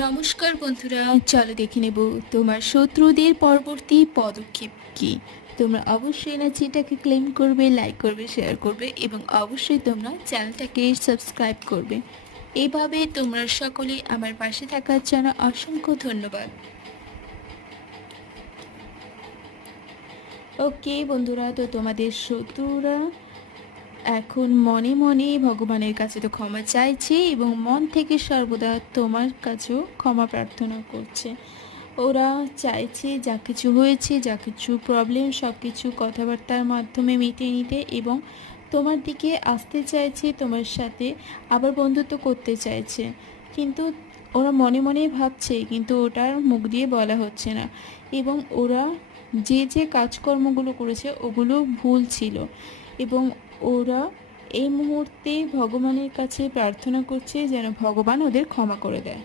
নমস্কার বন্ধুরা, চলো দেখে নেব তোমার শত্রুদের পরবর্তী পদক্ষেপ কি। তোমরা অবশ্যই না যেটাকে ক্লেম করবে, লাইক করবে, শেয়ার করবে এবং অবশ্যই তোমরা চ্যানেলটাকে সাবস্ক্রাইব করবে। এইভাবে তোমরা সকলে আমার পাশে থাকার জন্য অসংখ্য ধন্যবাদ। ওকে বন্ধুরা, তো তোমাদের শত্রুরা এখন মনে মনে ভগবানের কাছে তো ক্ষমা চাইছে এবং মন থেকে সর্বদা তোমার কাছেও ক্ষমা প্রার্থনা করছে। ওরা চাইছে যা কিছু হয়েছে, যা কিছু প্রবলেম, সব কিছু কথাবার্তার মাধ্যমে মিটিয়ে নিতে এবং তোমার দিকে আসতে চাইছে, তোমার সাথে আবার বন্ধুত্ব করতে চাইছে। কিন্তু ওরা মনে মনে ভাবছে, কিন্তু ওটার মুখ দিয়ে বলা হচ্ছে না। এবং ওরা যে যে কাজকর্মগুলো করেছে ওগুলো ভুল ছিল এবং ওরা এই মুহূর্তে ভগবানের কাছে প্রার্থনা করছে যেন ভগবান ওদের ক্ষমা করে দেয়।